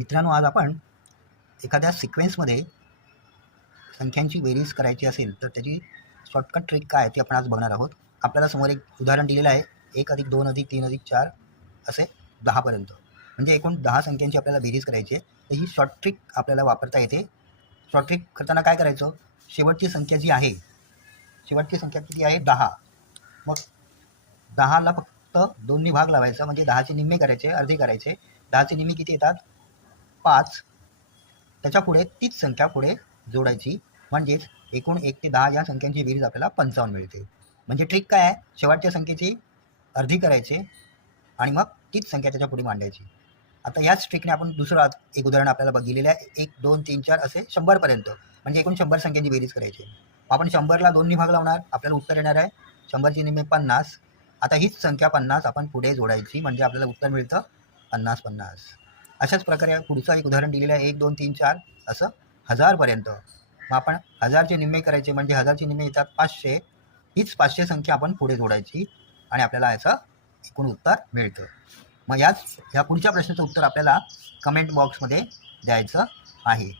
मित्रांनो, आज आपण एखाद्या सिक्वेन्समध्ये संख्यांची बेरीज करायची असेल तर त्याची शॉर्टकट ट्रिक काय आहे ते आपण आज बघणार आहोत. आपल्याला समोर एक उदाहरण दिलेलं आहे. 1+2+3+4 असे 10पर्यंत, म्हणजे एकूण 10 संख्यांची आपल्याला बेरीज करायची आहे. तर ही शॉर्ट ट्रिक आपल्याला वापरता येते. शॉर्ट ट्रिक करताना काय करायचं, शेवटची संख्या जी आहे, शेवटची संख्या किती आहे 10. मग 10ला फक्त 2नी भाग लावायचा, म्हणजे 10चे निम्मे करायचे, अर्धे करायचे. 10चे निम्मे किती येतात 5. त्याच्या पुढे तीच संख्या पुढे जोडायची, म्हणजेच एकूण 1 ते 10 या संख्यांची बेरीज आपल्याला 55 मिळते. म्हणजे ट्रिक काय आहे, शेवटच्या संख्येची अर्धी करायचे आणि मग तीच संख्या त्याच्या पुढे मांडायची. आता याच ट्रिकने आपण दुसरं एक उदाहरण आपल्याला दिलेलं आहे. 1, 2, 3, 4 असे 100पर्यंत, म्हणजे एकूण 100 संख्यांची बेरीज करायची. आपण 100ला 2नी भाग लावणार, आपल्याला उत्तर येणार आहे 100चे निम्मे 50. आता हीच संख्या 50 आपण पुढे जोडायची, म्हणजे आपल्याला उत्तर मिळतं 50. अशाच प्रकारे पुढचं एक उदाहरण दिलेलं आहे. 1, 2, 3, 4 असं 1000पर्यंत. मग आपण 1000चे निम्मे करायचे, म्हणजे 1000चे निम्मे येतात 500. हीच 500 संख्या आपण पुढे जोडायची आणि आपल्याला याचं एकूण उत्तर मिळतं. मग या पुढच्या प्रश्नाचं उत्तर आपल्याला कमेंट बॉक्समध्ये द्यायचं आहे.